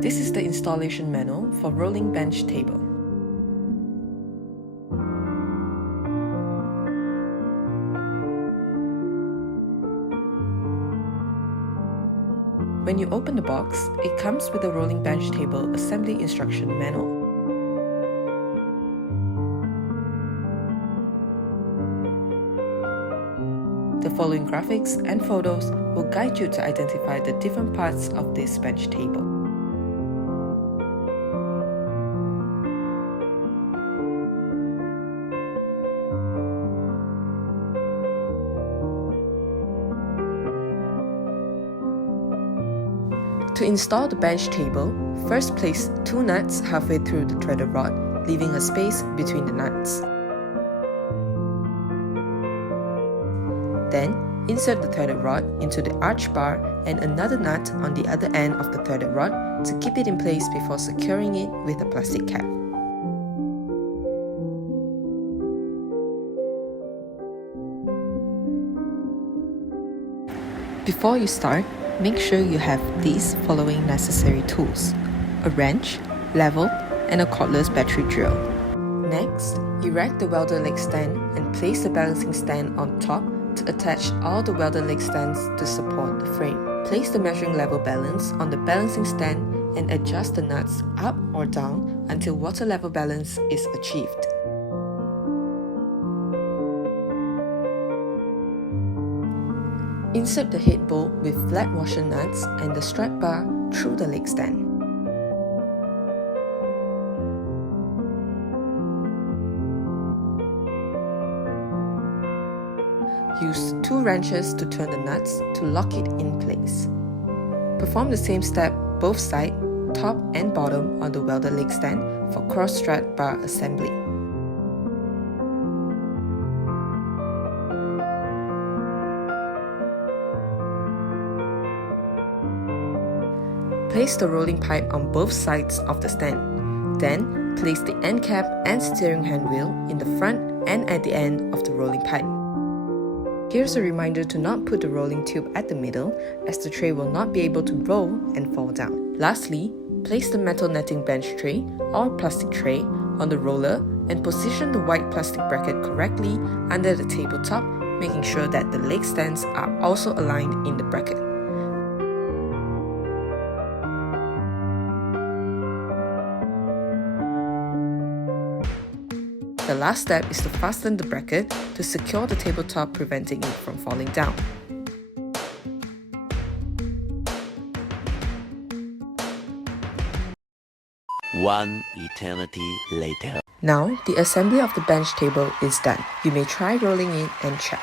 This is the installation manual for rolling bench table. When you open the box, it comes with a rolling bench table assembly instruction manual. The following graphics and photos will guide you to identify the different parts of this bench table. To install the bench table, first place 2 nuts halfway through the threaded rod, leaving a space between the nuts. Then, insert the threaded rod into the arch bar and another nut on the other end of the threaded rod to keep it in place before securing it with a plastic cap. Before you start, make sure you have these following necessary tools: a wrench, level, and a cordless battery drill. Next, erect the welder leg stand and place the balancing stand on top to attach all the welder leg stands to support the frame. Place the measuring level balance on the balancing stand and adjust the nuts up or down until water level balance is achieved. Insert the head bolt with flat washer nuts and the strut bar through the leg stand. Use 2 wrenches to turn the nuts to lock it in place. Perform the same step both sides, top and bottom on the welded leg stand for cross strut bar assembly. Place the rolling pipe on both sides of the stand. Then, place the end cap and steering hand wheel in the front and at the end of the rolling pipe. Here's a reminder to not put the rolling tube at the middle, as the tray will not be able to roll and fall down. Lastly, place the metal netting bench tray or plastic tray on the roller and position the white plastic bracket correctly under the tabletop, making sure that the leg stands are also aligned in the bracket. The last step is to fasten the bracket to secure the tabletop, preventing it from falling down. One eternity later. Now, the assembly of the bench table is done. You may try rolling it and check.